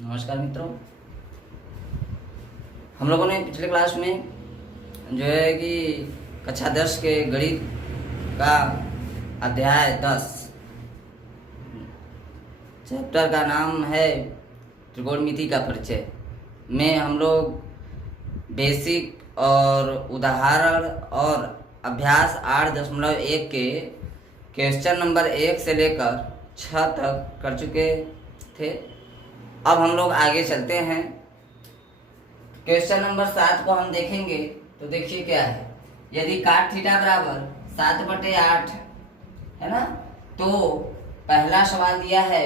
नमस्कार मित्रों, हम लोगों ने पिछले क्लास में जो है कि कक्षा 10 के गणित का अध्याय 10 चैप्टर का नाम है त्रिकोणमिति का परिचय में हम लोग बेसिक और उदाहरण और अभ्यास 8.1 के क्वेश्चन नंबर 1 से लेकर 6 तक कर चुके थे। अब हम लोग आगे चलते हैं। क्वेश्चन नंबर 7 को हम देखेंगे तो देखिए क्या है। यदि काट थीटा बराबर 7/8 है ना, तो पहला सवाल दिया है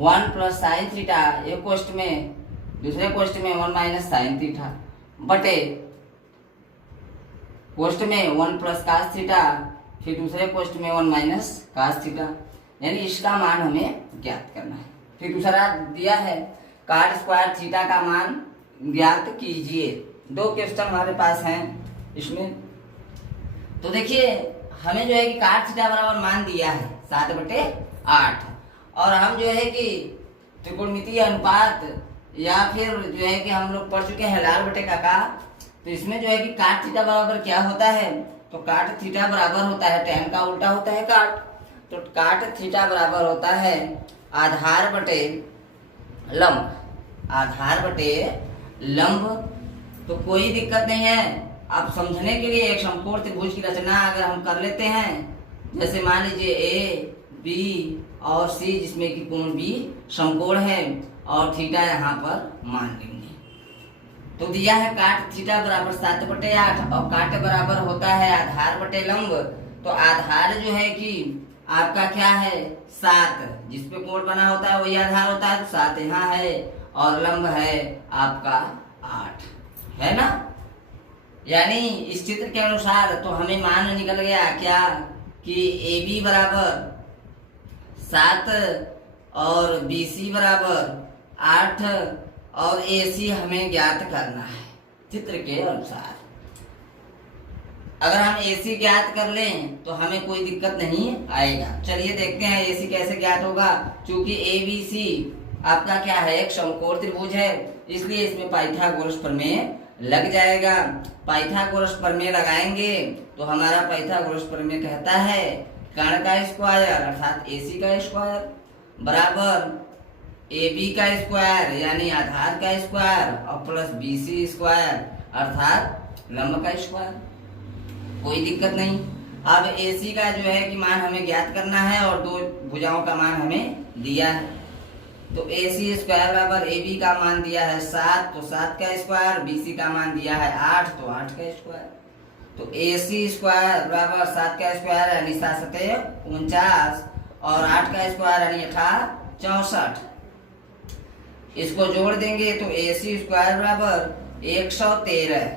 1 + sin थीटा, एक क्वेश्चन में, दूसरे क्वेश्चन में 1 - sin थीटा बटे क्वेश्चन में 1 + cos थीटा, फिर दूसरे क्वेश्चन में 1 - cos थीटा, यानी इसका मान हमें ज्ञात करना है। फिर दूसरा दिया है काट स्क्वायर थीटा का मान ज्ञात कीजिए। दो क्वेश्चन हमारे पास हैं इसमें। तो देखिए हमें जो है कि काट थीटा बराबर मान दिया है 7/8 और हम जो है कि त्रिकोणमितीय अनुपात या फिर जो है कि हम लोग पढ़ चुके हैं लाल बटे का। तो इसमें जो है कि काट थीटा बराबर क्या होता है, तो काट थीटा बराबर होता है tan का उल्टा होता है काट। तो काट थीटा बराबर होता है आधार बटे लंब, आधार बटे लंब। तो कोई दिक्कत नहीं है। आप समझने के लिए एक समकोण त्रिभुज की रचना अगर हम कर लेते हैं, जैसे मान लीजिए ए बी और सी, जिसमें कि कोण बी समकोण है और थीटा यहाँ पर मान लेंगे। तो दिया है काट थीटा बराबर 7/8 और काट बराबर होता है आधार बटे लंब। तो आधार जो है कि आपका क्या है 7, जिसपे कोण बना होता है वही आधार होता है, तो 7 यहाँ है और लंब है आपका 8, है ना। यानी इस चित्र के अनुसार तो हमें मान निकल गया क्या कि ए बी बराबर 7 और बी सी बराबर 8 और ए सी हमें ज्ञात करना है चित्र के अनुसार। अगर हम AC ज्ञात कर लें तो हमें कोई दिक्कत नहीं आएगा। चलिए देखते हैं AC कैसे ज्ञात होगा। क्योंकि ABC आपका क्या है, एक समकोण त्रिभुज है, इसलिए इसमें पाइथागोरस प्रमेय लग जाएगा। पाइथागोरस प्रमेय लगाएंगे तो हमारा पाइथागोरस प्रमेय कहता है कर्ण का स्क्वायर अर्थात AC का स्क्वायर बराबर AB का स्क्वायर यानी आधार का स्क्वायर और प्लस BC स्क्वायर अर्थात लंब का स्क्वायर। कोई दिक्कत नहीं। अब AC का जो है कि मान हमें ज्ञात करना है और दो भुजाओं का मान हमें दिया है। तो AC स्क्वायर बराबर AB का मान दिया है 7, तो 7 का स्क्वायर, BC का मान दिया है 8, तो 8 का स्क्वायर। तो AC स्क्वायर बराबर 7 का स्क्वायर यानी 7 × 49 और 8 का स्क्वायर यानी 8 × 64। इसको जोड़ देंगे तो AC स्क्वायर बराबर 113।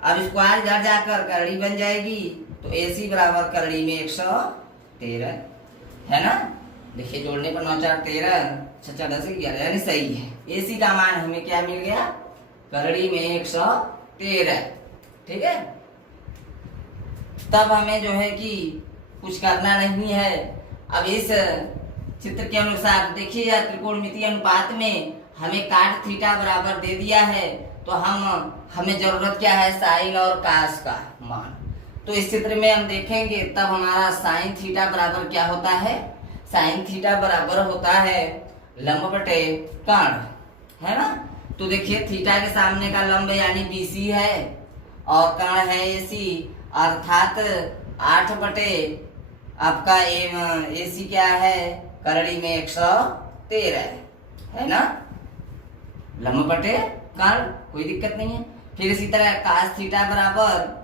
अब स्क्वायर इधर जाकर करड़ी बन जाएगी, तो AC बराबर करड़ी में 113 है ना। देखिए जोड़ने पर 9 4 13 6 4 10 11 यानी सही है। AC का मान हमें क्या मिल गया, करड़ी में 113। ठीक है, तब हमें जो है कि कुछ करना नहीं है। अब इस चित्र के अनुसार देखिए त्रिकोणमितीय अनुपात में हमें काट थीटा बराबर दे दिया है, तो हमें जरूरत क्या है साइन और कास का मान। तो इस चित्र में हम देखेंगे तब हमारा साइन थीटा बराबर क्या होता है, साइन थीटा बराबर होता है लंब बटे कर्ण, है ना। तो देखिए थीटा के सामने का लंब यानी BC है और कर्ण है AC अर्थात 8 बटे आपका AC क्या है, करड़ी में 113 है ना, लंब बटे कर्ण, कोई दिक्कत नहीं है। फिर इसी तरह कास थीटा बराबर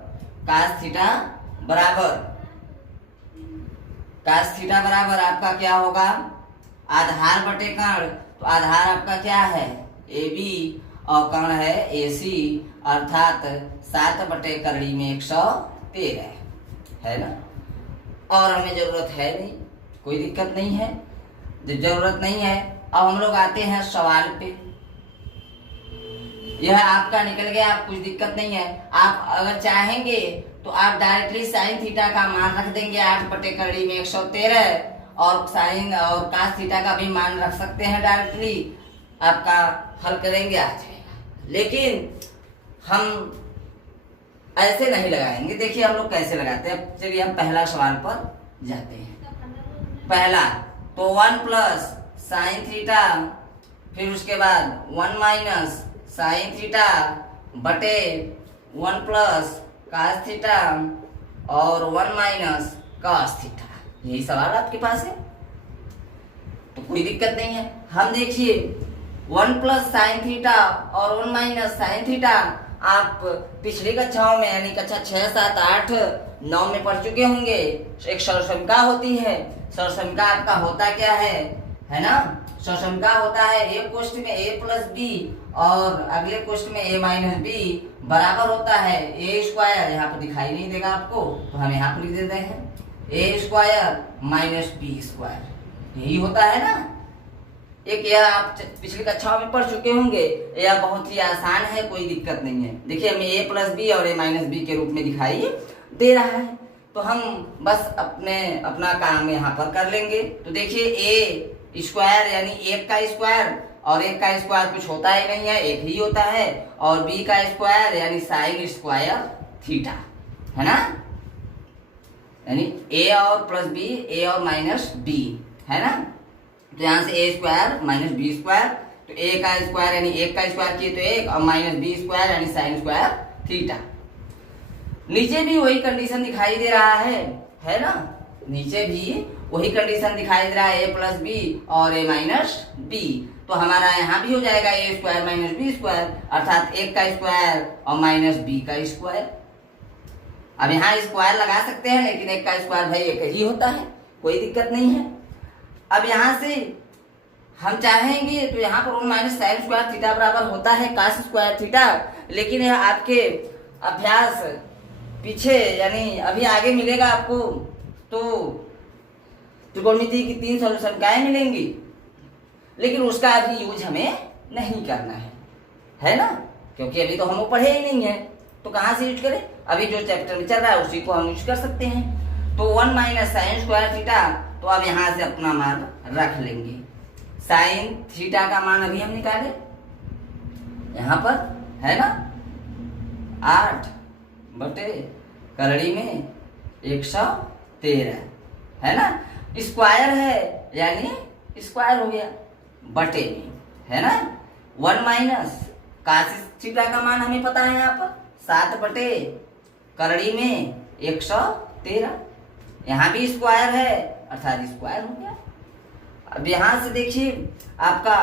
आपका क्या होगा, आधार बटे कर्ण। तो आधार आपका क्या है AB और कर्ण है AC अर्थात 7 बटे करड़ी में 113 है ना। और हमें जरूरत है नहीं, कोई दिक्कत नहीं है, जरूरत नहीं है। अब हम लोग आते हैं सवाल पे। यह आपका निकल गया, आप कुछ दिक्कत नहीं है। आप अगर चाहेंगे तो आप डायरेक्टली साइन थीटा का मान रख देंगे 8 बटे करड़ी में 113 और साइन और कास थीटा का भी मान रख सकते हैं डायरेक्टली, आपका हल करेंगे आ जाएगा। लेकिन हम ऐसे नहीं लगाएंगे। देखिए हम लोग कैसे लगाते हैं। चलिए हम पहला सवाल पर जाते हैं। पहला तो 1 प्लस साइन थीटा, फिर उसके बाद 1 माइनस साइन थीटा बटे 1 प्लस कास थीटा और 1 माइनस कास थीटा। यही सवाल आपके पास है, तो कोई दिक्कत नहीं है। हम देखिए 1 प्लस साइन थीटा और 1 माइनस साइन थीटा आप पिछली कक्षाओं में यानी कक्षा 6, 7, 8, 9 में पढ़ चुके होंगे। एक सरसमिका होती है। सरसमिका आपका होता क्या है ना? सरसमिका होता है एक कोष्ठ में a प्लस बी और अगले कोष्ठ में a माइनस बी बराबर होता है ए स्क्वायर। यहाँ पर दिखाई नहीं देगा आपको, तो हम यहाँ पर लिख देते हैं ए स्क्वायर माइनस बी स्क्वायर। यही होता है ना। एक यह आप पिछली कक्षाओं में पढ़ चुके होंगे। यह बहुत ही आसान है, कोई दिक्कत नहीं है। देखिए हमें a प्लस बी और a माइनस बी के रूप में दिखाई दे रहा है, तो हम बस अपना काम यहाँ पर कर लेंगे। तो देखिए a स्क्वायर यानी 1 का स्क्वायर, और 1 का स्क्वायर कुछ होता ही नहीं है, 1 ही होता है। और b का स्क्वायर यानी साइन स्क्वायर थीटा, है ना? यानी a और प्लस b, a और माइनस b, है ना? तो यहाँ से a square minus B square, तो a का स्क्वायर यानी 1 का स्क्वायर किए तो 1 और माइनस बी स्क्वायर यानी साइन स्क्वायर थीटा। नीचे भी वही कंडीशन दिखाई दे रहा है ना? नीचे भी वही कंडीशन दिखाई दे रहा है, a प्लस बी और a माइनस बी। तो हमारा यहाँ भी हो जाएगा a square minus B square, अर्थात 1 का स्क्वायर और माइनस बी का स्क्वायर। अब यहाँ स्क्वायर लगा सकते हैं, लेकिन 1 का स्क्वायर भाई 1 ही होता है, कोई दिक्कत नहीं है। अब यहाँ से हम चाहेंगे तो यहाँ पर 1 माइनस साइन स्क्वायर थीटा बराबर होता है कास स्क्वायर थीटा, लेकिन यह आपके अभ्यास पीछे यानी अभी आगे मिलेगा आपको, तो त्रिकोणमिति की 3 समीकरण मिलेंगी, लेकिन उसका अभी यूज हमें नहीं करना है ना? क्योंकि अभी तो हम वो पढ़े ही नहीं है, तो कहाँ से यूज करें? अभी जो चैप्टर में चल रहा है उसी को हम यूज कर सकते हैं। तो 1 माइनस साइन स्क्वायर थीटा, तो अब यहाँ से अपना मान रख लेंगे। साइन थीटा का मान अभी हम निकाले यहाँ पर, है ना? 8 बटे करड़ी में 113, है ना? स्क्वायर है यानी स्क्वायर हो गया बटे में, है ना? 1 माइनस कास थीटा का मान हमें पता है यहाँ पर 7 बटे करड़ी में 113। यहाँ भी स्क्वायर है अर्थात स्क्वायर हो गया। अब यहाँ से देखिए आपका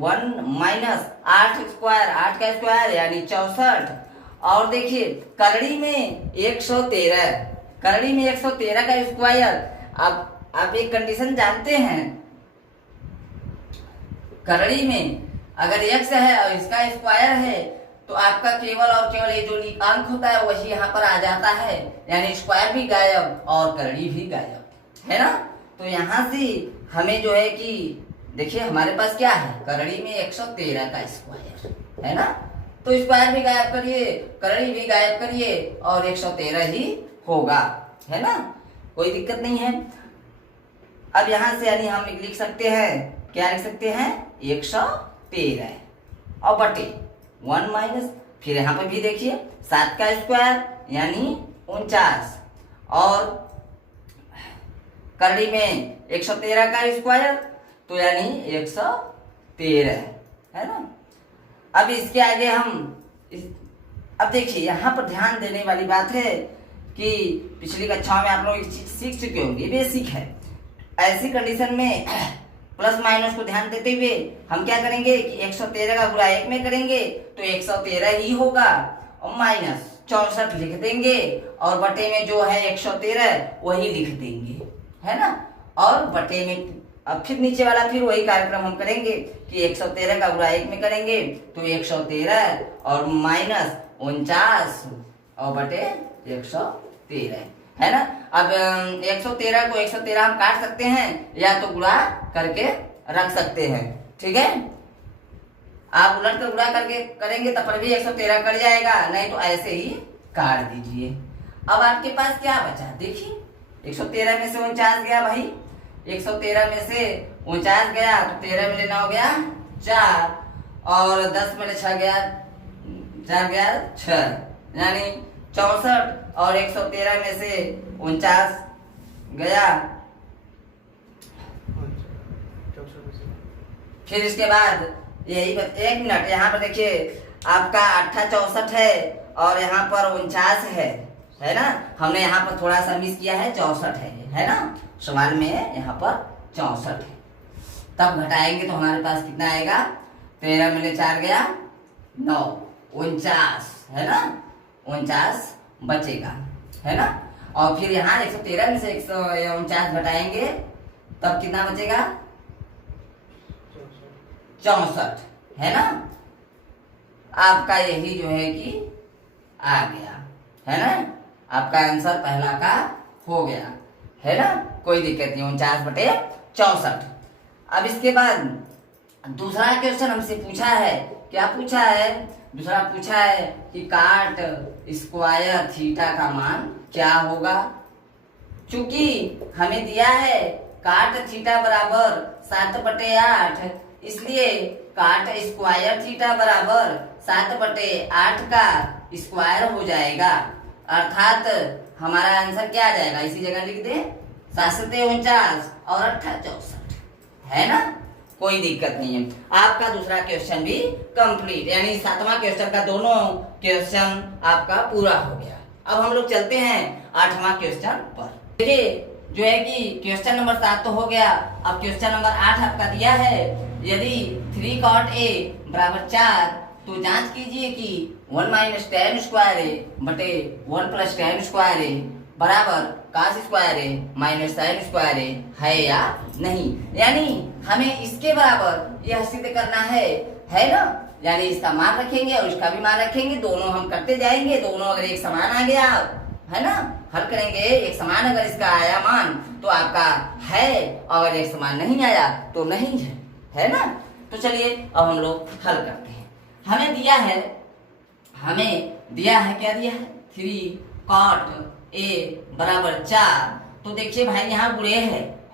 1 माइनस 8 स्क्वायर, 8 का स्क्वायर यानी 64, और देखिए करड़ी में 113, करड़ी में 113 का स्क्वायर। अब आप एक कंडीशन जानते हैं, करड़ी में अगर x है और इसका स्क्वायर है तो आपका केवल और केवल ये जो अंक होता है वही यहाँ पर आ जाता है, यानी स्क्वायर भी गायब और करड़ी भी गायब, है ना? तो यहाँ से हमें जो है कि देखिए हमारे पास क्या है, करड़ी में 113 का स्क्वायर, है ना? तो स्क्वायर भी गायब करिए, करड़ी भी गायब करिए और 113 ही होगा, है ना? कोई दिक्कत नहीं है। अब यहाँ से यानी हम लिख सकते हैं, क्या लिख सकते हैं? 113 और बटे 1 माइनस, फिर यहाँ पर भी देखिए 7 का स्क्वायर यानी 49 और करड़ी में 113 का स्क्वायर तो यानी 113, है ना? अब इसके आगे अब देखिए यहाँ पर ध्यान देने वाली बात है कि पिछली कक्षाओं में आप लोग सीख चुके होंगे, बेसिक है। ऐसी कंडीशन में प्लस माइनस को ध्यान देते हुए हम क्या करेंगे कि 113 का गुणा 1 में करेंगे तो 113 ही होगा और माइनस 64 लिख देंगे और बटे में जो है 113 वही लिख देंगे, है ना? और बटे में अब फिर नीचे वाला फिर वही कार्यक्रम हम करेंगे कि 113 का गुणा 1 में करेंगे तो 113 और माइनस 49 और बटे 113, है ना? अब 113 को 113 हम काट सकते हैं या तो गुणा करके रख सकते हैं, ठीक है? आप उलट कर गुणा करके करेंगे तब पर भी 113 कट जाएगा, नहीं तो ऐसे ही काट दीजिए। अब आपके पास क्या बचा देखिए, 113 में से 49 गया भाई, 113 में से 49 गया तो 13 में लेना हो गया 4, और 10 में 6 गया, 4 गया 6, यानी 64, और 113 में से 49 गया। फिर इसके बाद यही 1 मिनट, यहाँ पर देखिए आपका 8 64 है और यहाँ पर 49 है ना। हमने यहाँ पर थोड़ा सा मिस किया है, 64 है ना। सवाल में यहाँ पर 64 है। तब घटाएंगे तो हमारे पास कितना आएगा, 13 में 4 गया 9, 49 है ना, 49 बचेगा है ना। और फिर यहाँ 113 में से 149 घटाएंगे तब कितना बचेगा, 64 है ना। आपका यही जो है कि आ गया है ना, आपका आंसर पहला का हो गया है ना, कोई दिक्कत नहीं, 49/64। अब इसके बाद दूसरा क्वेश्चन हमसे पूछा है, क्या पूछा है, दूसरा पूछा है कि काट स्क्वायर थीटा का मान क्या होगा। चूंकि हमें दिया है काट थीटा बराबर 7/8, इसलिए काट स्क्वायर थीटा बराबर 7/8 का स्क्वायर हो जाएगा, अर्थात हमारा आंसर क्या आ जाएगा, इसी जगह लिख दे 7 और 8 64 है ना, कोई दिक्कत नहीं है। आपका दूसरा क्वेश्चन भी कंप्लीट, यानी 7वां क्वेश्चन का दोनों क्वेश्चन आपका पूरा हो गया। अब हम लोग चलते हैं 8वां क्वेश्चन पर। देखिए जो है कि क्वेश्चन नंबर 7 तो हो गया, अब क्वेश्चन नंबर 8 आपका दिया है, यदि 3 cot a बराबर 4 तो जांच कीजिए कि 1 - tan स्क्वायर ए बटे 1 + tan स्क्वायर ए बराबर cos स्क्वायर ए माइनस sin स्क्वायर ए है या नहीं। यानी हमें इसके बराबर यह सिद्ध करना है ना, यानी इसका मान रखेंगे और इसका भी मान रखेंगे, दोनों हम करते जाएंगे, दोनों अगर एक समान आ गया है ना, हल करेंगे, एक समान अगर इसका आया मान तो आपका है, अगर एक समान नहीं आया तो नहीं है ना। तो चलिए अब हम लोग हल करते हैं। हमें दिया है क्या दिया है, 3 cot a बराबर 4, तो देखिए भाई यहाँ गुणे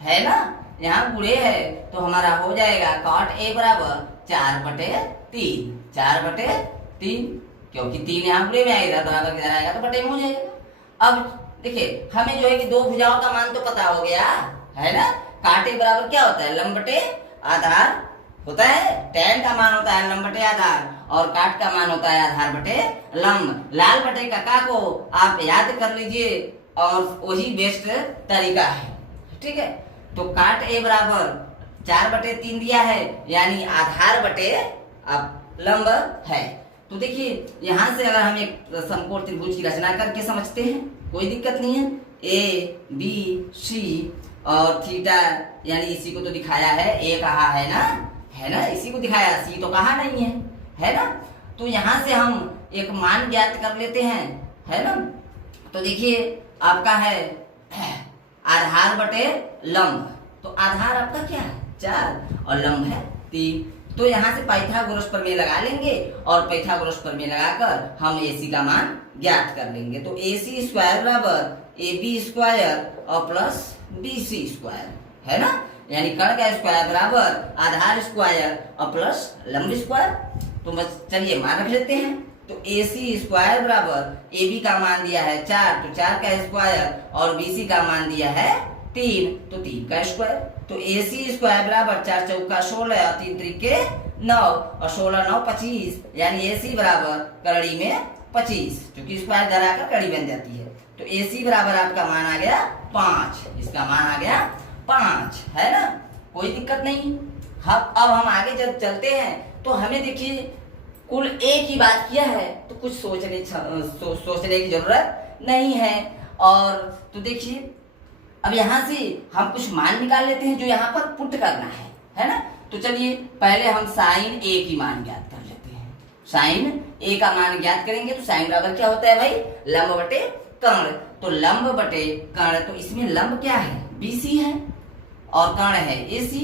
है ना, यहाँ गुणे है तो हमारा हो जाएगा cot a बराबर 4/3, 4/3, क्योंकि 3 यहाँ गुणे में आएगा, बराबर किधर आएगा तो बटे में हो जाएगा। अब देखिए हमें जो है कि दो भुजाओं का मान तो पता हो गया है ना, काट a बराबर क्या होता है, लंब बटे आधार होता है, tan का मान होता है लंब बटे आधार और काट का मान होता है आधार बटे लंब। लाल बटे कका को आप याद कर लीजिए और वही बेस्ट तरीका है, ठीक है। तो काट a बराबर 4/3 दिया है, यानी आधार बटे अब लंब है। तो देखिए यहाँ से अगर हम एक समकोण त्रिभुज की रचना करके समझते हैं, कोई दिक्कत नहीं है, a b c और थीटा, यानी इसी को तो दिखाया है, a कहा है ना, इसी को दिखाया, सी तो कहा नहीं है ना। तो यहाँ से हम एक मान ज्ञात कर लेते हैं, है ना। तो देखिए आपका है आधार बटे लंब, तो आधार आपका क्या है 4 और लंब है 3, तो यहाँ से पाइथागोरस प्रमेय लगा लेंगे और पाइथागोरस प्रमेय लगाकर हम AC का मान ज्ञात कर लेंगे। तो AC स्क्वायर बराबर AB स्क्वायर और प्लस BC स्क्वायर है ना, यानी कर्ण का स्क्वायर बराबर आधार स्क्वायर और प्लस लंब स्क्वायर। तो बस चलिए मान रख लेते हैं। तो AC स्क्वायर बराबर AB का मान दिया है 4, तो 4 का स्क्वायर और BC का मान दिया है 3, तो 3 का स्क्वायर। तो AC स्क्वायर बराबर 4 चौका 16 और 3 त्रिके 9 और 16 9 25, यानी AC बराबर कड़ी में 25, क्योंकि स्क्वायर घर आकर कड़ी बन जाती है। तो AC बराबर आपका मान आ गया 5, इसका मान आ गया 5 है ना, कोई दिक्कत नहीं। अब हम आगे जब चलते हैं तो हमें देखिए कुल A की बात किया है तो कुछ सोचने की जरूरत नहीं है। और तो देखिए अब यहाँ से हम कुछ मान निकाल लेते हैं जो यहाँ पर पुट करना है ना। तो चलिए पहले हम साइन A की मान ज्ञात कर लेते हैं। साइन A का मान ज्ञात करेंगे तो साइन बराबर क्या होता है भाई, लंब बटे कर्ण। तो लंब बटे कर्ण, तो इसमें लंब क्या है BC है और कर्ण है AC,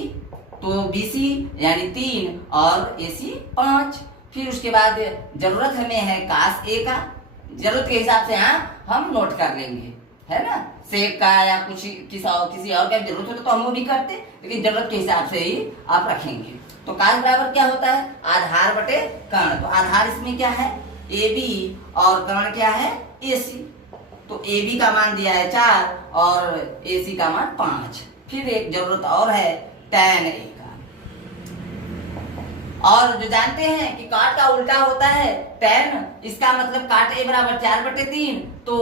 तो BC यानी 3 और AC 5। फिर उसके बाद जरूरत हमें है कास A का, जरूरत के हिसाब से यहाँ हम नोट कर लेंगे है ना, सेक का या कुछ किसी और का जरूरत हो तो हम वो भी करते, लेकिन जरूरत के हिसाब से ही आप रखेंगे। तो काश बराबर क्या होता है, आधार बटे कर्ण। तो आधार इसमें क्या है, ए बी, और कर्ण क्या है, ए सी। तो ए बी का मान दिया है 4 और ए सी का मान 5। फिर एक जरूरत और है tan ए का, और जो जानते हैं कि काट का उल्टा होता है tan, इसका मतलब काट ए बराबर 4/3, तो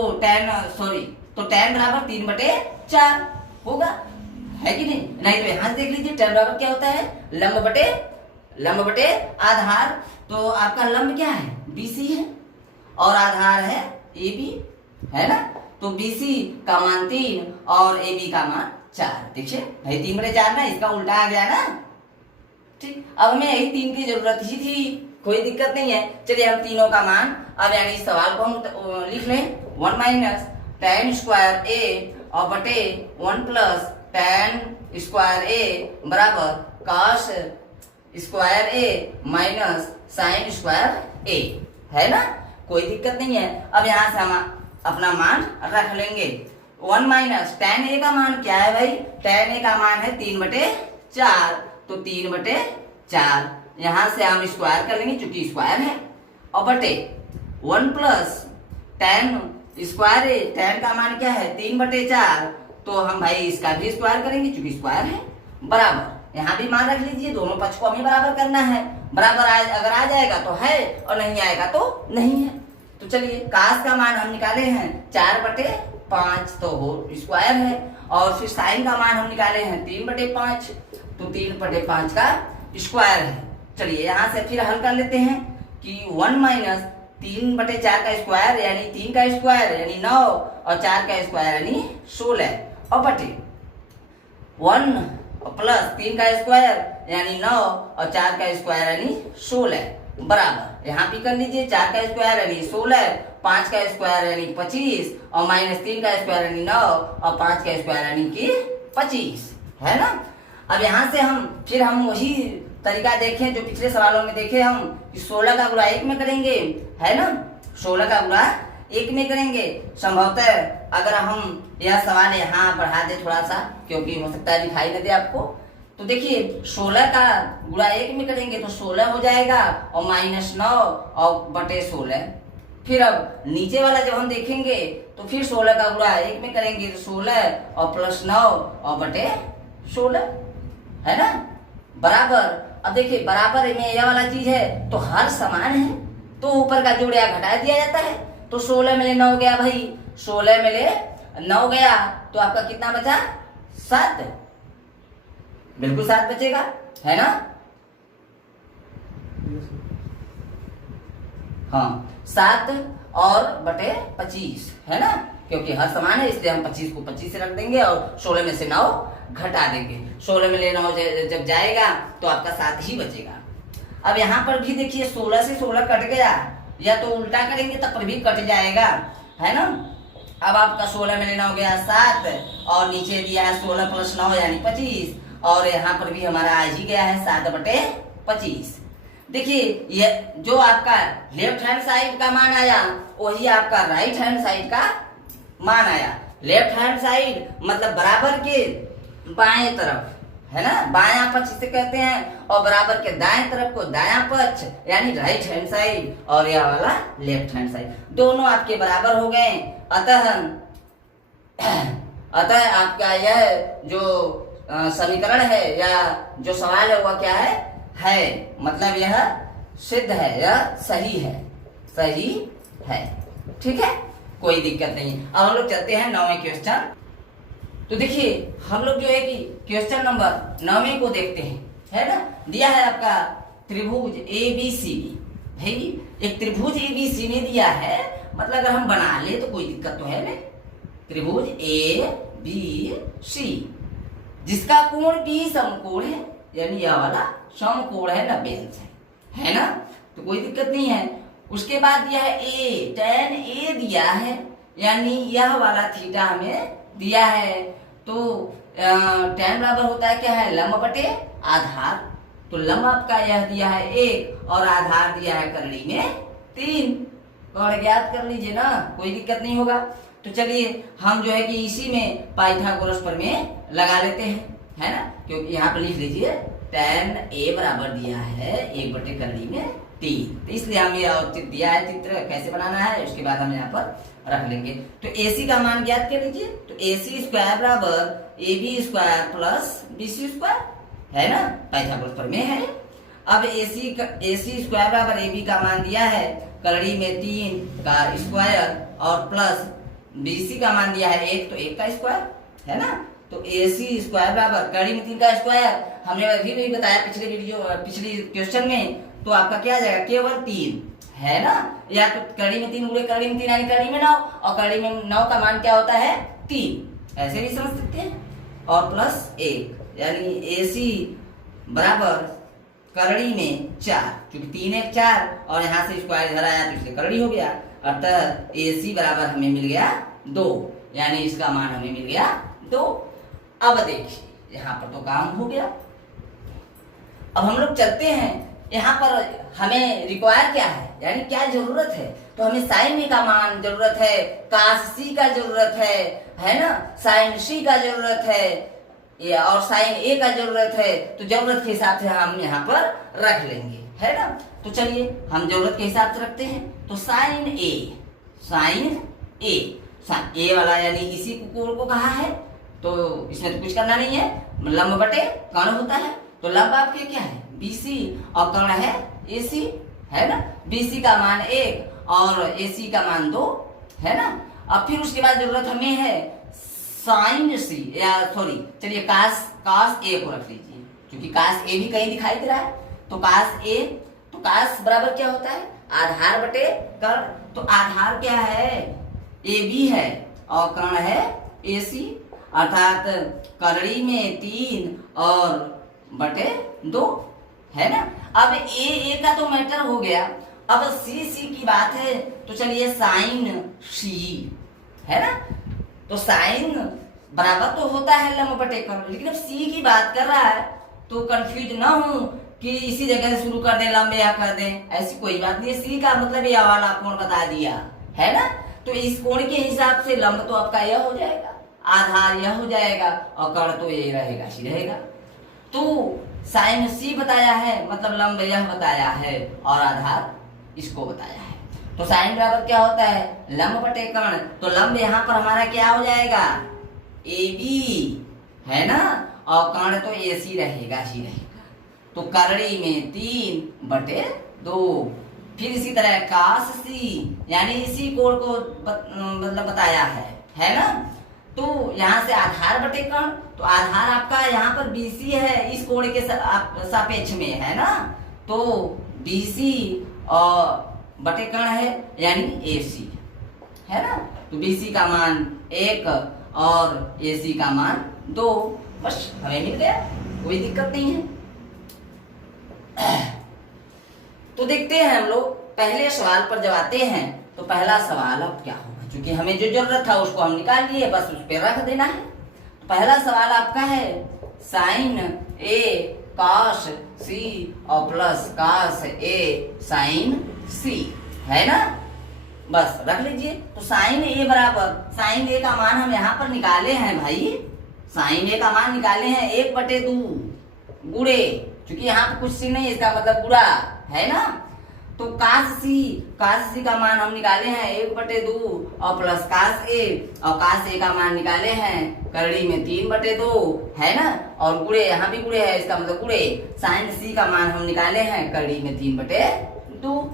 tan बराबर 3/4 होगा, है कि नहीं। नहीं तो यहां से देख लीजिए tan बराबर क्या होता है, लंब बटे आधार। तो आपका लंब क्या है, BC है, और आधार है AB, है ना। तो BC का मान 3 और AB का मान 4। देखिए भाई 3/4 ना, इसका उल्टा आ गया ना। ठीक, अब हमें यही 3 की जरूरत ही थी, कोई दिक्कत नहीं है। चलिए हम तीनों का मान, अब यानी इस सवाल को हम लिख लें 1 - tan स्क्वायर ए और बटे 1 + tan स्क्वायर ए बराबर cos स्क्वायर ए माइनस sin स्क्वायर ए, है ना, कोई दिक्कत नहीं है। अब यहाँ से हम अपना मान रख लेंगे। 1 - tan ए का मान क्या है भाई, tan ए का मान है 3/4, तो 3/4 यहां से हम स्क्वायर कर लेंगे चूंकि स्क्वायर है, और बटे 1 + tan स्क्वायर ए, tan का मान क्या है 3/4, तो हम भाई इसका भी स्क्वायर करेंगे चूंकि स्क्वायर है, बराबर यहाँ भी मान रख लीजिए, दोनों पक्ष को हमें बराबर करना है। बराबर अगर आ जाएगा तो है और नहीं आएगा तो नहीं है। तो चलिए काश का मान हम निकाले हैं 4/5, तो वो स्क्वायर है, और फिर साइन का मान हम निकाले हैं 3/5, तो 3/5 का स्क्वायर है। चलिए यहाँ से फिर हल कर लेते हैं कि 1 - 3/4 का स्क्वायर यानी 3 का स्क्वायर यानी 9, और 4 का स्क्वायर यानी 16, और बटे 1 + 3 का स्क्वायर यानी 9 और 4 का स्क्वायर यानी 16, बराबर यहाँ भी कर लीजिए 4 का स्क्वायर यानी 16, 5 का स्क्वायर यानी 25, और -3 का स्क्वायर यानी 9 और 5 का स्क्वायर यानी कि 25, है ना। अब यहाँ से हम वही तरीका देखें जो पिछले सवालों में देखे हम, कि 16 का गुणा 1 में करेंगे, है ना, 16 का गुणा 1 में करेंगे। संभवतः अगर हम यह सवाल यहाँ बढ़ा दे थोड़ा सा, क्योंकि हो सकता है दिखाई न दे आपको, तो देखिए 16 का गुणा 1 में करेंगे तो 16 हो जाएगा, और -9 और बटे 16। फिर अब नीचे वाला जब हम देखेंगे तो फिर 16 का गुणा 1 में करेंगे तो 16 और +9 और बटे 16, है ना, बराबर। अब देखिए बराबर में यह वाला चीज है तो हर समान है, तो ऊपर का जोड़ या घटा दिया जाता है। तो 16 में 9 गया भाई, 16 में 9 गया, तो आपका कितना बचा, 7, बिल्कुल 7 बचेगा, है ना। हाँ 7 और बटे 25, है ना, क्योंकि हर समान है इसलिए हम 25 को 25 से रख देंगे और 16 में से 9 घटा देंगे। 16 में 9 जब जाएगा तो आपका 7 ही बचेगा। अब यहाँ पर भी देखिए 16 से 16 कट गया, या तो उल्टा करेंगे तब पर भी कट जाएगा, है ना। अब आपका 16 में 9 गया 7, और नीचे दिया है 16 + 9 यानी 25, और यहाँ पर भी हमारा आ ही गया है 7/25। देखिए ये जो आपका लेफ्ट हैंड साइड का मान आया वही आपका राइट हैंड साइड का मान आया। लेफ्ट हैंड साइड मतलब बराबर के बाएं तरफ, है ना, बायां पक्ष इसे कहते हैं, और बराबर के दाएं तरफ को दायां पक्ष यानी राइट हैंड साइड, और यह वाला लेफ्ट हैंड साइड, दोनों आपके बराबर हो गए। अतः आपका यह जो समीकरण है या जो सवाल है वह क्या है, मतलब यह सिद्ध है, यह सही है, ठीक है, कोई दिक्कत नहीं। अब हम लोग चलते हैं 9वें क्वेश्चन। तो देखिए हम लोग जो है कि क्वेश्चन नंबर 9वें को देखते हैं, है ना। दिया है आपका त्रिभुज ABCD, भाई एक त्रिभुज ABCD दिया है, मतलब अगर हम बना ले तो कोई दिक्कत तो है नहीं। त्रिभुज ABC जिसका कोण B समकोण है, यानी यह वाला समकोण है 90 अंश है ना, तो कोई दिक्कत नहीं है। उसके बाद दिया है A, tan A दिया है, यानी यह वाला थीटा हमें दिया है। तो tan बराबर होता है क्या है, लंब बटे आधार। तो लंब आपका यह दिया है 1 और आधार दिया है करड़ी में 3, और ज्ञात कर लीजिए ना, कोई दिक्कत नहीं होगा। तो तो चलिए हम जो है कि इसी में पाइथागोरस प्रमेय लगा लेते हैं, है ना। क्योंकि यहाँ पर लिख लीजिए tan a बराबर दिया है 1/3 में 3, तो इसलिए हम ये दिया है चित्र कैसे बनाना है, उसके बाद हम यहाँ पर रख लेंगे। तो AC का मान ज्ञात कर लीजिए। तो AC स्क्वायर बराबर AB square plus BC square, है ना, पाइथागोरस प्रमेय है। अब AC स्क्वायर बराबर AB का मान दिया है करड़ी में 3 का स्क्वायर और प्लस BC का मान दिया है 1, तो 1 का स्क्वायर, है ना। तो AC स्क्वायर बराबर करड़ी में 3 का स्क्वायर हमने अभी भी बताया पिछली क्वेश्चन में, तो आपका क्या आ जाएगा केवल 3, है ना। या तो करड़ी में 3 गुणे करड़ी में 3 यानी करड़ी में 9, और करड़ी में 9 का मान क्या होता है 3, ऐसे भी समझ सकते हैं। और प्लस 1 यानी AC बराबर करड़ी में 4, क्योंकि 3 1 4 और यहाँ से स्क्वायर इधर आया तो इसलिए करड़ी हो गया। अतः AC बराबर हमें मिल गया 2, यानी इसका मान हमें मिल गया 2। अब देखिए यहाँ पर तो काम हो गया। अब हम लोग चलते हैं, यहाँ पर हमें रिक्वायर क्या है, यानी क्या जरूरत है। तो हमें साइन ए का मान जरूरत है, कास सी का जरूरत है ना, साइन सी का जरूरत है और साइन ए का जरूरत है। तो जरूरत के हिसाब से हम यहाँ पर रख लेंगे, है ना। तो चलिए हम जरूरत के हिसाब से रखते हैं। तो साइन ए वाला यानी इसी कोण को कहा है, तो इसमें तो कुछ करना नहीं है, लंब बटे कर्ण होता है। तो लंब आपके क्या है BC और कर्ण है AC, है ना। BC का मान 1 और AC का मान 2, है ना। अब फिर उसके बाद जरूरत हमें है साइन C, या सॉरी चलिए कास A को रख लीजिए, क्योंकि कास A भी कहीं दिखाई दे रहा है। तो कास A, तो कास बराबर क्या होता है आधार बटे कर्ण। तो आधार क्या है AB है और कर्ण है AC, अर्थात करड़ी में 3 और बटे 2, है ना। अब ए का तो मैटर हो गया। अब सी की बात है, तो चलिए साइन सी, है ना। तो साइन बराबर तो होता है लंब बटे कर्ण, लेकिन अब सी की बात कर रहा है तो कंफ्यूज ना हो कि इसी जगह से शुरू कर दें लंबे या कर दें, ऐसी कोई बात नहीं है। सी का मतलब ये वाला कोण बता दिया, है ना। तो इस कोण के हिसाब से लंब तो आपका यह हो जाएगा, आधार यह हो जाएगा और कर्ण तो यही रहेगा, सी रहेगा। तो साइन सी बताया है मतलब लंब यह बताया है और आधार इसको बताया है। तो साइन बराबर क्या होता है लंब बटे कर्ण। तो लंब यहाँ पर हमारा क्या हो जाएगा AB, है ना, और कर्ण तो AC रहेगा, ही रहेगा। तो करड़ी में 3 बटे 2। फिर इसी तरह कास सी यानी इसी कोण को मतलब बताया है ना। तो यहाँ से आधार बटे कर्ण, तो आधार आपका यहाँ पर BC है इस कोण के सापेक्ष में, है ना। तो BC और बटे कर्ण है यानी AC, है ना। तो BC का मान 1 और AC का मान 2, बस हमें मिल गया, कोई दिक्कत नहीं है। तो देखते हैं हम लोग पहले सवाल पर जब आते हैं, तो पहला सवाल अब क्या होगा, क्योंकि हमें जो जरूरत था उसको हम निकाल लिए, बस उस पर रख देना है। तो पहला सवाल आपका है साइन A कॉस C और plus cos A sine C, है ना, बस रख लीजिए। तो साइन A बराबर, साइन A का मान हम यहाँ पर निकाले हैं भाई, साइन A का मान निकाले हैं 1/2 गुणे, क्योंकि यहाँ पर कुछ सी नहीं इसका मतलब गुणा, है ना। तो कास सी का मान हम निकाले हैं 1/2 और प्लस कास A, और कास A का मान निकाले हैं करड़ी में 3/2, है ना, और गुणे यहाँ भी गुणे है, इसका मतलब गुणे साइन C का मान हम निकाले हैं करड़ी में 3/2।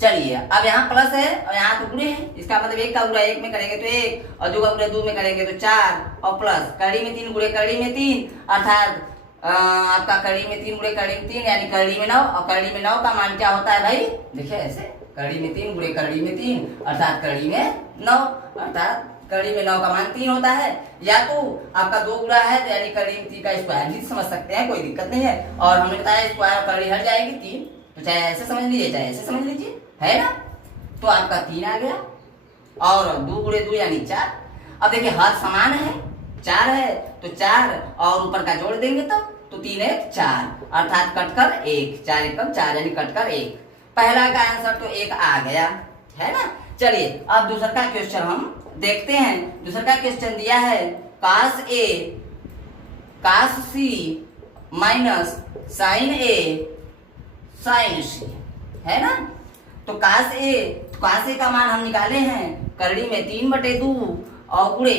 चलिए अब यहाँ प्लस है और यहाँ तो गुणे है, इसका मतलब 1 का गुणा 1 में करेंगे तो 1 और 2 का गुणा 2 में करेंगे तो 4 और प्लस करड़ी में 3 गुणे करड़ी में 3, अर्थात आपका करड़ी में 3 गुणे करड़ी में 3 यानी करड़ी में 9, और करड़ी में 9 का मान क्या होता है भाई, देखिए ऐसे करड़ी में 3 गुणे करड़ी में 3 अर्थात करड़ी में 9, अर्थात करड़ी में 9 का मान 3 होता है। या तो आपका 2 गुणा है तो यानी करड़ी में 3 का स्क्वायर भी समझ सकते हैं, कोई दिक्कत नहीं है। और हमने बताया स्क्वायर करड़ी हट जाएगी 3, तो चाहे ऐसे समझ लीजिए चाहे ऐसे समझ लीजिए, है ना। तो आपका 3 आ गया और 2 गुणे 2 यानी 4। अब देखिए हर समान है, 4 है तो 4 और ऊपर का जोड़ देंगे तो 3 1 4 अर्थात कटकर 1, 4 एकम 4 यानी कटकर 1। पहला का आंसर तो 1 आ गया, है ना। चलिए अब दूसरा का क्वेश्चन हम देखते हैं दूसरा का क्वेश्चन दिया है cos A cos C minus sin A sin C, है ना। तो cos A का मान हम निकाले हैं करड़ी में 3/2 और गुणे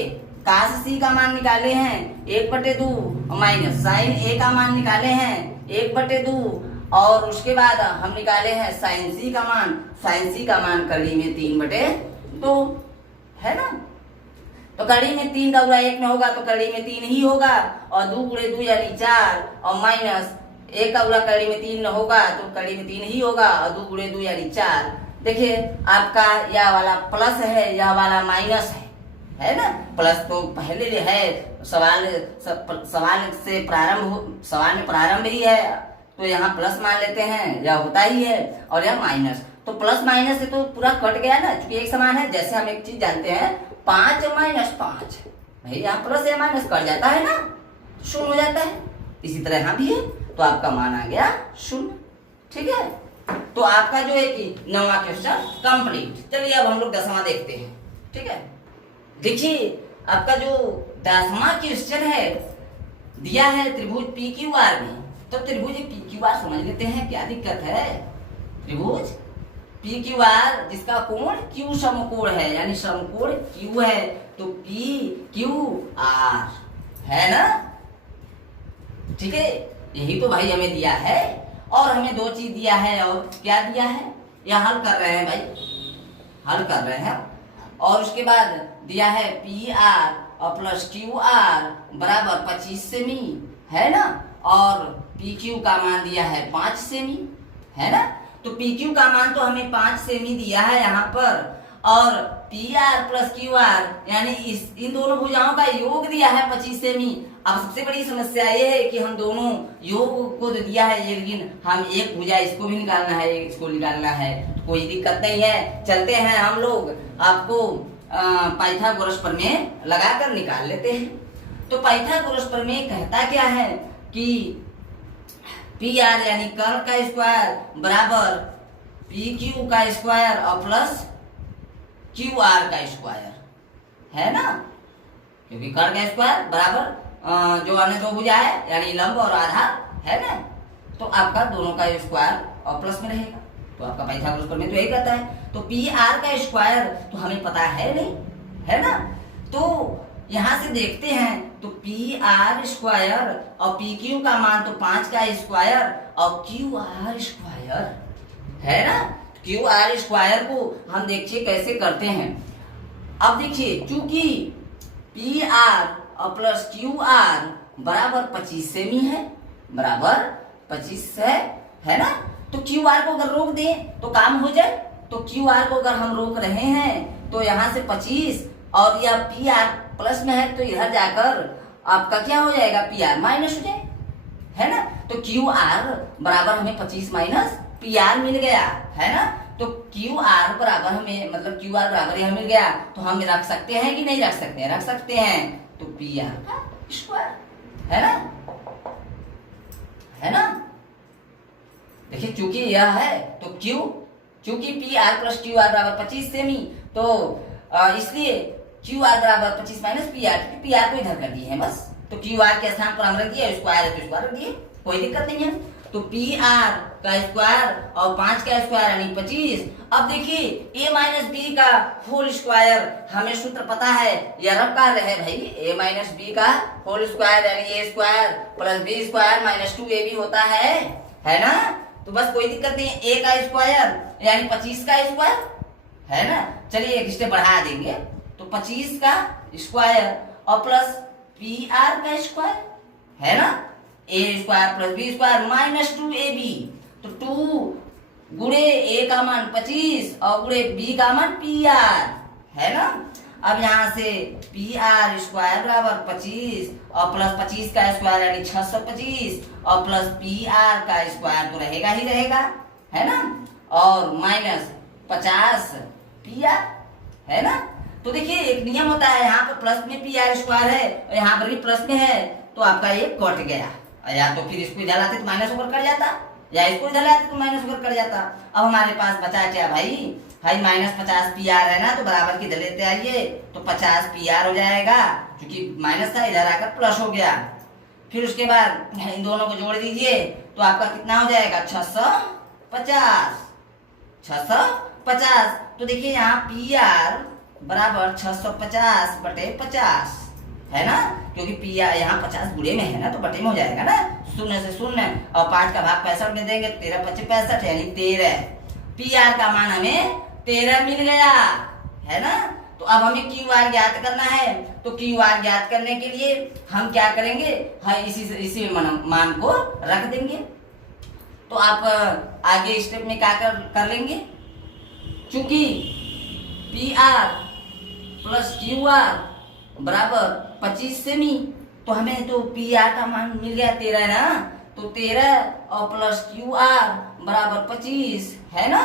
cos C का मान निकाले हैं 1/2 माइनस sin A का मान निकाले हैं 1/2 और उसके बाद हम निकाले हैं sin C का मान करड़ी में 3/2, है ना। तो कड़ी में 3 का गुणा 1 में होगा तो कड़ी में 3 ही होगा और 2 गुणे 2 यानी 4 और माइनस 1 का गुणा कड़ी में 3 होगा तो कड़ी में 3 ही होगा और 2 गुणे 2 यानी 4। देखिए आपका यह वाला प्लस है, यह वाला माइनस है ना। प्लस तो पहले है, सवाल में प्रारंभ ही है तो यहाँ प्लस मान लेते हैं, यह होता ही है, और यह माइनस। तो प्लस माइनस से तो पूरा कट गया ना, क्योंकि एक समान है। जैसे हम एक चीज जानते हैं 5 - 5, भाई यहाँ प्लस या माइनस कट जाता है ना, शून्य हो जाता है। इसी तरह यहाँ भी है, तो आपका मान आ गया 0, ठीक है। तो आपका जो है कि 9वां क्वेश्चन कंप्लीट। चलिए अब हम लोग 10वां देखते हैं, ठीक है। देखिए आपका जो 10वां क्वेश्चन है दिया है त्रिभुज PQR में। तो त्रिभुज PQR समझ लेते हैं क्या दिक्कत है। त्रिभुज PQR जिसका कोण Q समकोण है, यानी समकोण Q है, तो PQR है ना, ठीक है। यही तो भाई हमें दिया है और हमें 2 चीज दिया है। और क्या दिया है, यह हल कर रहे हैं भाई, हल कर रहे हैं। और उसके बाद दिया है PR और प्लस QR बराबर 25 सेमी, है ना। और PQ का मान दिया है 5 सेमी, है ना। तो PQ का मान तो हमें 5 सेमी दिया है यहाँ पर, और PR प्लस QR यानी इन दोनों भुजाओं का योग दिया है 25 सेमी। अब सबसे बड़ी समस्या ये है कि हम दोनों योग को दिया है, लेकिन हम एक भुजा इसको भी निकालना है, इसको निकालना है। तो कोई दिक्कत नहीं है, चलते हैं हम लोग आपको पाइथागोरस प्रमेय लगाकर निकाल लेते हैं। तो पाइथागोरस प्रमेय कहता क्या है कि PR यानी कर्ल का स्क्वायर बराबर PQ का स्क्वायर और प्लस QR का स्क्वायर, है ना। क्योंकि कर्ल का स्क्वायर बराबर जो अन्य 2 भुजा है यानी लंब और आधार, है ना। तो आपका दोनों का स्क्वायर और प्लस में रहेगा। तो आपका पाइथागोरस प्रमेय तो यही कहता है। तो PR का स्क्वायर तो हमें पता है नहीं, है ना। तो यहाँ से देखते हैं तो PR स्क्वायर और PQ का मान तो 5 का स्क्वायर और QR स्क्वायर, है ना। QR स्क्वायर को हम देखिए कैसे करते हैं। अब देखिए चूंकि PR और प्लस QR बराबर 25 सेमी है, बराबर 25 है ना। तो QR को अगर रोक दें तो काम हो जाए। तो QR को अगर हम रोक रहे हैं तो यहाँ से 25 और यह PR प्लस में है तो इधर जाकर आपका क्या हो जाएगा, PR माइनस हो जाए, है ना। तो QR बराबर हमें 25 माइनस PR मिल गया, है ना। तो QR बराबर हमें मतलब QR बराबर यह मिल गया। तो हम रख सकते हैं कि नहीं रख सकते हैं, रख सकते हैं। तो PR का स्क्वायर, है ना, है ना। देखिए चूंकि यह है तो चूंकि PR प्लस QR बराबर 25 सेमी, तो इसलिए QR बराबर 25 माइनस PR को इधर कर दिए हैं बस। तो QR के स्थान पर हम रख दिए, स्क्वायर है तो स्क्वायर रख दिए, कोई दिक्कत नहीं है। तो PR का स्क्वायर और 5 का स्क्वायर यानी 25। अब देखिए A माइनस B का होल स्क्वायर, हमें सूत्र पता है, यह रब कार्य है भाई। A माइनस B का होल स्क्वायर यानी A square plus B square minus 2AB होता है ना। तो बस कोई दिक्कत नहीं। A का स्क्वायर यानी 25 का स्क्वायर, है ना। चलिए एक स्टेप बढ़ा देंगे तो 25 का स्क्वायर और प्लस PR का स्क्वायर, है ना। A square plus B square minus 2AB। तो 2 गुणे A का मान 25 और गुणे B का मान PR, है ना। अब यहाँ से PR स्क्वायर बराबर 25 और प्लस 25 का स्क्वायर यानी 625 और प्लस PR का स्क्वायर तो रहेगा ही रहेगा, है ना, और माइनस 50 PR, है ना। तो देखिए एक नियम होता है, यहाँ पर प्लस में PR स्क्वायर है और यहाँ पर भी प्लस में है, तो आपका ये कट गया। या तो फिर इसको इधर लाते तो माइनस ऊपर कट जाता, या इसको इधर लाते तो माइनस होकर कट जाता। अब हमारे पास बचा क्या भाई, -50 PR है ना, तो बराबर की इधर लेते आइए तो 50 PR हो जाएगा, क्योंकि माइनस था इधर आकर प्लस हो गया। फिर उसके बाद इन दोनों को जोड़ दीजिए तो आपका कितना हो जाएगा 650। 650 तो देखिए यहाँ PR बराबर 650/50 है ना, क्योंकि PR यहाँ 50 गुणे में है ना, तो बटे में हो जाएगा ना, 0 से 0 और 5 का भाग 65 में देंगे, 13 25 65 यानी 13। PR का मान हमें 13 मिल गया है ना। तो अब हमें QR ज्ञात करना है, तो QR ज्ञात करने के लिए हम क्या करेंगे, हाँ इसी मान को रख देंगे। तो आप आगे स्टेप में क्या कर लेंगे, चूंकि PR प्लस QR बराबर 25 सेमी, तो हमें तो PR का मान मिल गया 13 ना, तो 13 और प्लस QR बराबर 25 है ना।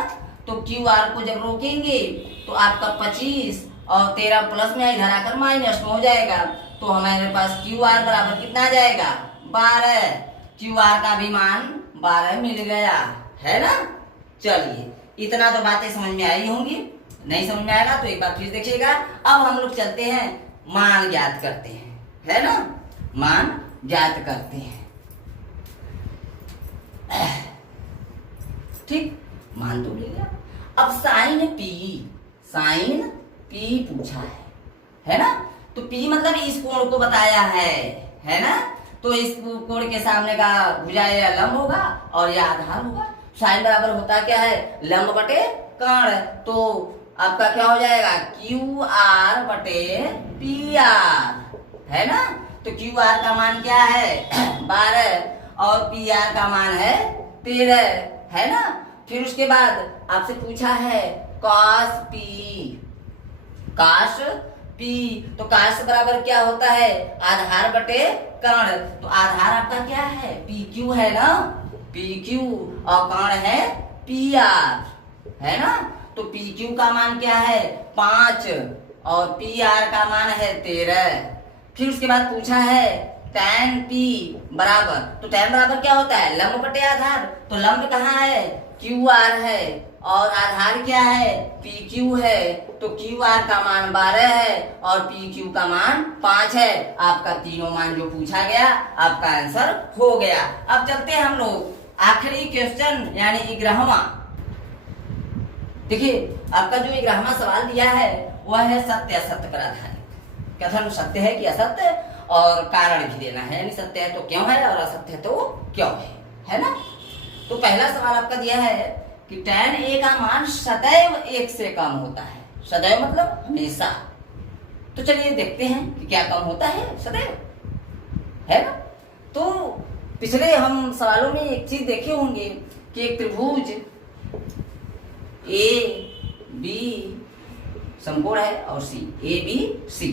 तो QR को जब रोकेंगे तो आपका 25 और 13 प्लस में इधर आकर माइनस में हो जाएगा, तो हमारे पास QR बराबर कितना आ जाएगा 12। QR का भी मान 12 मिल गया है ना। चलिए इतना तो बातें समझ में आई होंगी, नहीं समझ में आएगा तो एक बार फिर देखिएगा। अब हम लोग चलते हैं मान ज्ञात करते हैं, है ना, मान ज्ञात करते हैं। ठीक, मान तो मिल गया। अब साइन P पूछा है ना, तो P मतलब इस कोण को बताया है ना। तो इस कोण के सामने का भुजा या लंब होगा और यह आधार होगा। साइन बराबर होता क्या है, लंब बटे कर्ण, तो आपका क्या हो जाएगा QR बटे PR है ना। तो QR का मान क्या है 12 और PR का मान है 13 है ना। फिर उसके बाद आपसे पूछा है cos P, तो cos बराबर क्या होता है आधार बटे कर्ण, तो आधार आपका क्या है PQ है ना, PQ और कर्ण है PR है ना। तो PQ का मान क्या है 5 और PR का मान है 13। फिर उसके बाद पूछा है tan P बराबर, तो tan बराबर क्या होता है लंब बटे आधार, तो लंब कहाँ है QR है और आधार क्या है PQ है, तो QR का मान 12 है और PQ का मान 5 है। आपका तीनों मान जो पूछा गया आपका आंसर हो गया। अब चलते हैं हम लोग आखिरी क्वेश्चन यानी 11वां। देखिए आपका जो 11वां सवाल दिया है वह है सत्य असत्य पर आधारित। कथन सत्य है कि असत्य और कारण भी देना है, यानी सत्य है तो क्यों है और असत्य है तो क्यों है ना। तो पहला सवाल आपका दिया है कि tan A का मान सदैव 1 से कम होता है। सदैव मतलब हमेशा। तो चलिए देखते हैं कि क्या कम होता है सदैव, है ना। तो पिछले हम सवालों में एक चीज देखे होंगे कि एक त्रिभुज AB समकोण है और C ABC।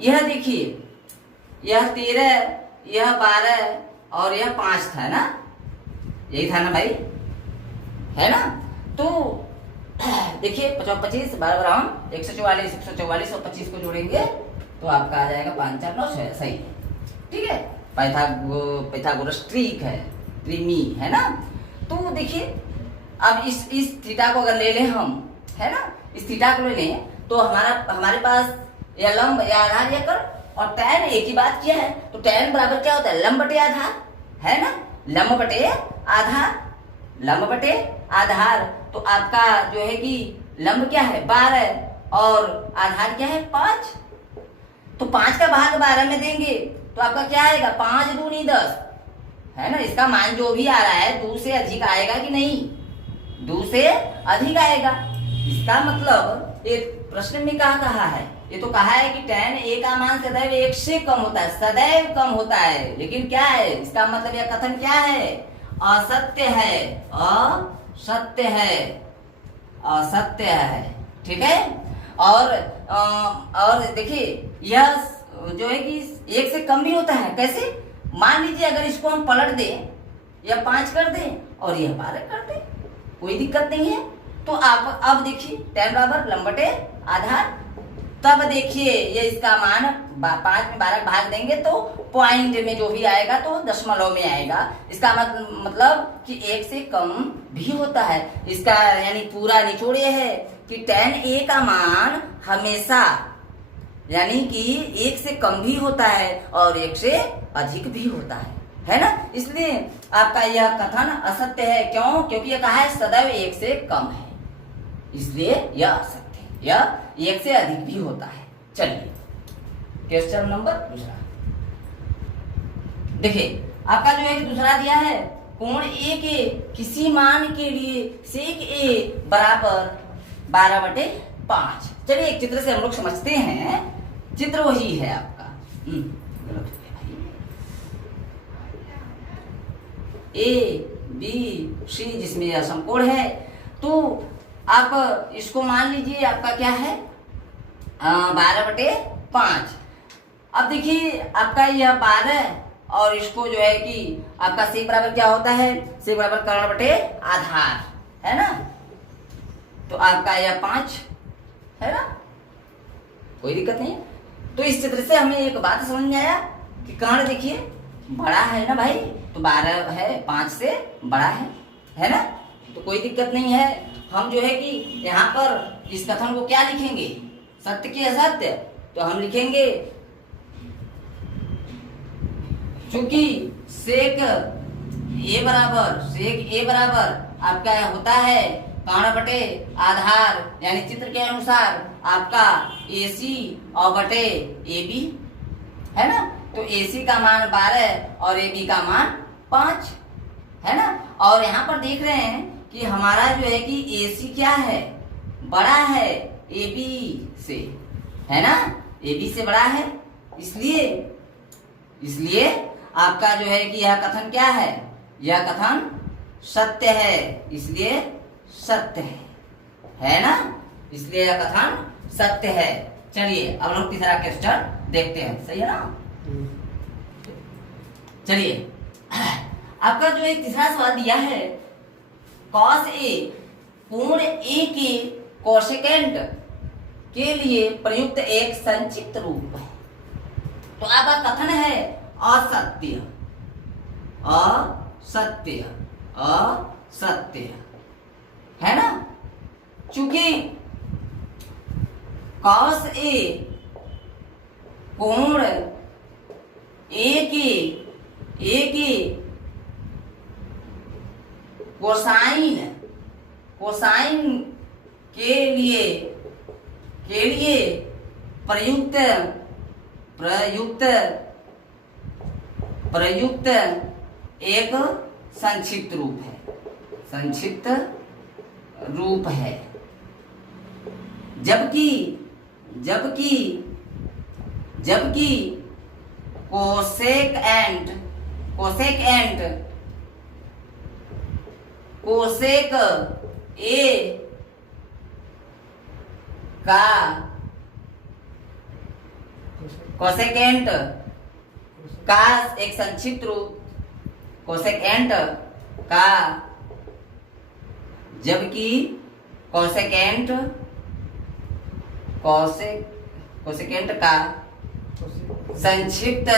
यह देखिए यह 13 यह 12 और यह 5 था ना, यही था ना भाई, है ना। तो देखिए 25 12 144 144 और 25 को जोड़ेंगे तो आपका आ जाएगा 5 4 9 6 सही, ठीक है। पाइथागोरस ट्रिक है, ट्रिमी है ना। तो देखिए अब इस थीटा को अगर ले लें हम, है ना, इस थीटा को ले लें तो हमारे पास या लंब या आधार या कर्ण, और tan एक ही बात किया है तो tan बराबर क्या होता है लंब बटे आधार है ना, लंब बटे आधार, लंब बटे आधार। तो आपका जो है कि लंब क्या है 12 और आधार क्या है 5, तो 5 का भाग 12 में देंगे तो आपका क्या आएगा 5 दूनी 10 है ना। इसका मान जो भी आ रहा है 2 से अधिक आएगा कि नहीं, 2 से अधिक आएगा। इसका मतलब एक प्रश्न में कहा है, ये तो कहा है कि tan A का मान सदैव 1 से कम होता है, सदैव कम होता है। लेकिन क्या है इसका मतलब यह कथन क्या है असत्य है, असत्य है, असत्य है, ठीक है। और देखिए यह जो है कि 1 से कम भी होता है। कैसे, मान लीजिए अगर इसको हम पलट दें या 5 कर दें और यह 12 कर दें, कोई दिक्कत नहीं है। तो आप अब देखिए tan बराबर लंब बटे आधार, तब देखिए ये इसका मान 5 में 12 भाग देंगे तो पॉइंट में जो भी आएगा तो दशमलव में आएगा। इसका मतलब कि 1 से कम भी होता है। इसका यानी पूरा निचोड़ ये है कि tan a का मान हमेशा यानी कि 1 से कम भी होता है और 1 से अधिक भी होता है ना। इसलिए आपका यह कथन असत्य है। क्यों? क्योंकि यह कहा है सदैव 1 से कम है, इसलिए यह असत्य है। यह 1 से अधिक भी होता है। चलिए क्वेश्चन नंबर दूसरा देखिए, आपका जो है दूसरा दिया है कोण ए के किसी मान के लिए सेक ए बराबर 12/5। चलिए एक चित्र से हम लोग समझते हैं। चित्र वही है आपका गलत हो गया भाई। ए बी सी जिसमें यह समकोण है, तो आप इसको मान लीजिए आपका क्या है 12/5। अब देखिए आपका यह 12 और इसको जो है कि आपका सेक बराबर क्या होता है, सेक बराबर कर्ण/आधार है ना। तो आपका यह 5 है ना, कोई दिक्कत नहीं। तो इस चित्र से हमें एक बात समझ में आया कि कर्ण देखिए बड़ा है ना भाई, तो 12 है 5 से बड़ा है ना, तो कोई दिक्कत नहीं है। हम जो है कि यहाँ पर इस कथन को क्या लिखेंगे, सत्य की असत्य, तो हम लिखेंगे चूंकि सेक ए बराबर आपका होता है कर्ण/आधार, यानी चित्र के अनुसार आपका AC और बटे AB है ना। तो AC का मान 12 और AB का मान 5 है ना। और यहाँ पर देख रहे हैं कि हमारा जो है कि AC क्या है, बड़ा है AB से है ना, AB से बड़ा है। इसलिए आपका जो है कि यह कथन क्या है, यह कथन सत्य है, इसलिए सत्य है ना, इसलिए यह कथन सत्य है। चलिए अब लोग तीसरा क्वेश्चन देखते हैं, सही है ना। चलिए आपका जो एक तीसरा सवाल दिया है cos A कोण A के कोसेकेंट के लिए प्रयुक्त एक संक्षिप्त रूप है। तो आपका कथन है असत्य है ना। चूंकि cos A कोण A के कोसाइन के लिए प्रयुक्त एक संक्षिप्त रूप है। जबकि कोसेक ए का कोसेकेंट का एक संक्षिप्त रूप कोसेकेंट का, जबकि कोसेकेंट का संक्षिप्त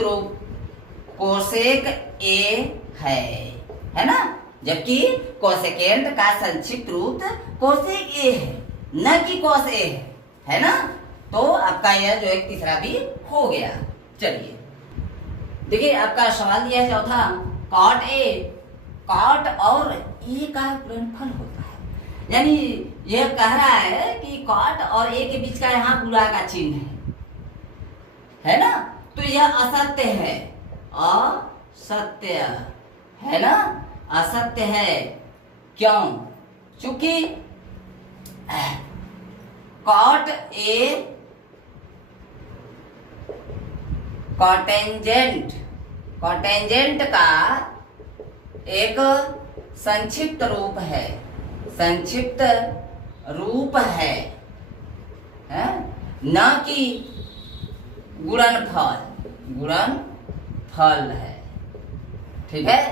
रूप कोसेक ए है ना। जबकि कोसेकेंट का संक्षिप्त रूप कोसेक ए है, न कि कोस ए है ना। तो आपका यह जो एक तीसरा भी हो गया। चलिए देखिए आपका सवाल दिया है चौथा, कॉट और ए का गुणनफल होता है। यानी यह कह रहा है कि कॉट और ए के बीच का यहाँ गुणा का चिन्ह है ना। तो यह असत्य है ना, असत्य है। क्यों? चूंकि कॉट ए कॉटेंजेंट का एक संक्षिप्त रूप है न कि गुणनफल है। ठीक है।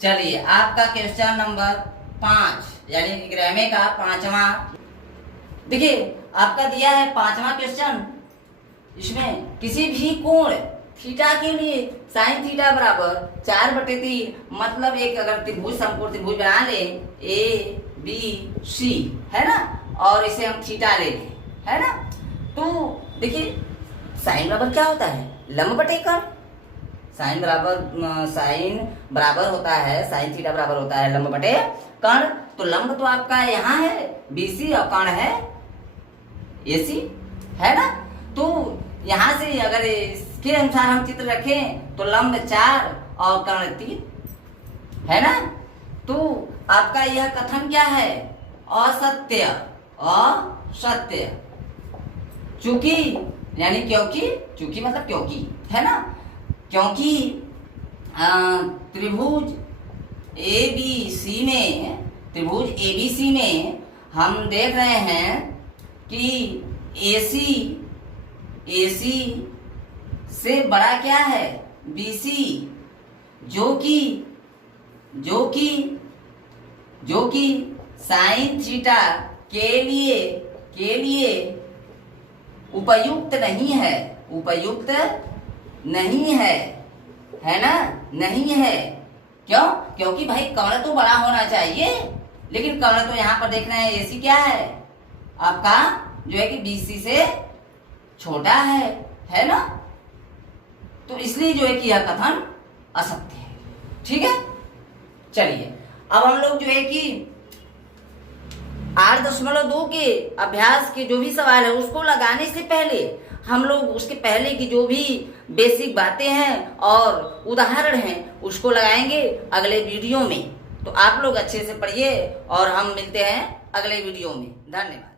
चलिए आपका क्वेश्चन नंबर 5 यानी ग्रामे का 5वां। देखिए आपका दिया है 5वां क्वेश्चन, इसमें किसी भी कोण थीटा के लिए साइन थीटा बराबर 4/3, मतलब एक अगर त्रिभुज समकोण त्रिभुज बना ले ए बी सी, है ना, और इसे हम थीटा ले लें, है ना। तो देखिए साइन बराबर क्या होता है, लंब बटे कर्ण। साइन बराबर होता है, साइन थीटा बराबर होता है लंब बटे कर्ण। तो लंब तो आपका यहाँ है BC और कर्ण है AC, है ना। तो यहाँ से अगर इसके अनुसार हम चित्र रखें तो लंब 4 और कर्ण 3, है ना। तो आपका यह कथन क्या है, असत्य। असत्य चूंकि यानी क्योंकि मतलब क्योंकि, है ना, क्योंकि त्रिभुज ABC में हम देख रहे हैं कि AC से बड़ा क्या है, BC, जो कि साइन थीटा के लिए उपयुक्त नहीं है, है ना, नहीं है। क्यों? क्योंकि भाई कर्ण तो बड़ा होना चाहिए, लेकिन कर्ण तो यहाँ पर देखना है AC क्या है आपका, जो है कि BC से छोटा है ना। तो इसलिए जो है कि यह कथन असत्य है। ठीक है, चलिए अब हम लोग जो है कि 8.2 के अभ्यास के जो भी सवाल है उसको लगाने से पहले हम लोग उसके पहले की जो भी बेसिक बातें हैं और उदाहरण हैं उसको लगाएंगे अगले वीडियो में। तो आप लोग अच्छे से पढ़िए और हम मिलते हैं अगले वीडियो में। धन्यवाद।